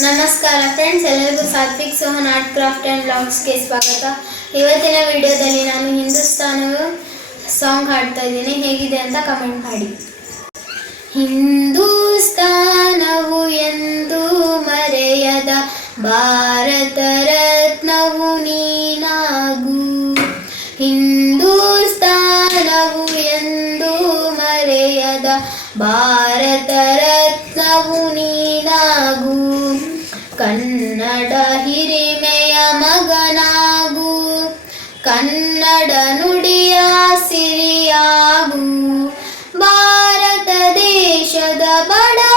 ನಮಸ್ಕಾರ ಫ್ರೆಂಡ್ಸ್ ಎಲ್ಲರಿಗೂ Satvik Sohan art craft and ಬ್ಲಾಗ್ಸ್ಗೆ ಸ್ವಾಗತ. ಇವತ್ತಿನ ವಿಡಿಯೋದಲ್ಲಿ ನಾನು ಹಿಂದೂಸ್ತಾನ ಸಾಂಗ್ ಹಾಡ್ತಾ ಇದ್ದೀನಿ. ಹೇಗಿದೆ ಅಂತ ಕಮೆಂಟ್ ಮಾಡಿ. ಹಿಂದೂಸ್ತಾನವು ಎಂದು ಮರೆಯದ ಭಾರತ ರತ್ನವು ನೀನಾಗು. ಹಿಂದೂಸ್ತಾನವು ಎಂದು ಮರೆಯದ ಭಾರತ ರತ್ನವು ನೀನಾಗು ಕನ್ನಡ ಹಿರಿಮೆಯ ಮಗನಾಗು ಕನ್ನಡ ನುಡಿಯ ಸಿರಿಯಾಗು ಭಾರತ ದೇಶದ ಬಡವರ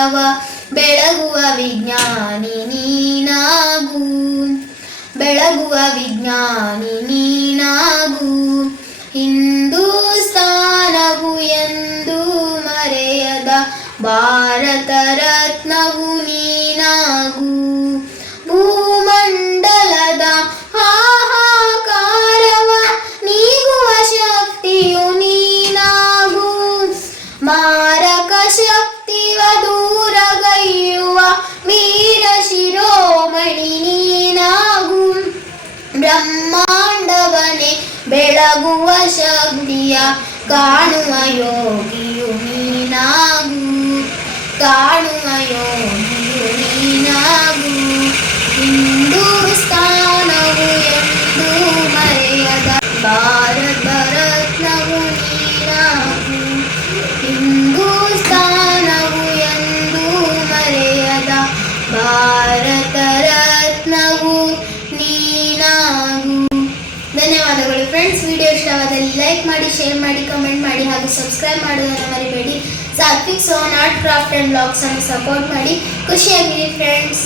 ಭವಿಷ್ಯವ ಬೆಳಗುವ ವಿಜ್ಞಾನಿ ನೀನಾಗು. ಬೆಳಗುವ ವಿಜ್ಞಾನಿ ನೀನಾಗು. ಹಿಂದೂಸ್ತಾನವು ಎಂದು ಮರೆಯದ ಭಾರತ ರತ್ನವು ನೀನಾಗು. ಭೂಮಂಡಲದ ಹಾಹಾಕಾರವ ನೀಗುವ ಶಕ್ತಿಯು ನೀನಾಗು. ಮಾರಕ ಶಕ್ತಿಯ ದೂರಗೈಯುವ ವೀರ ಶಿರೋಮಣಿ ನೀನಾಗು ಬ್ರಹ್ಮಾಂಡವನೇ ಬೆಳಗುವ ಶಕ್ತಿಯ ಕಾಣುವ ಯೋಗಿಯು ನೀನಾಗು ಕಾಣುವ ಇಷ್ಟವಾದಲ್ಲಿ ಲೈಕ್ ಮಾಡಿ ಶೇರ್ ಮಾಡಿ ಕಮೆಂಟ್ ಮಾಡಿ ಹಾಗೂ ಸಬ್ಸ್ಕ್ರೈಬ್ ಮಾಡೋದನ್ನು ಮರಿಬೇಡಿ. Satvik Sohan art craft and blogs ಅನ್ನು ಸಪೋರ್ಟ್ ಮಾಡಿ. ಖುಷಿಯಾಗಿರಿ ಫ್ರೆಂಡ್ಸ್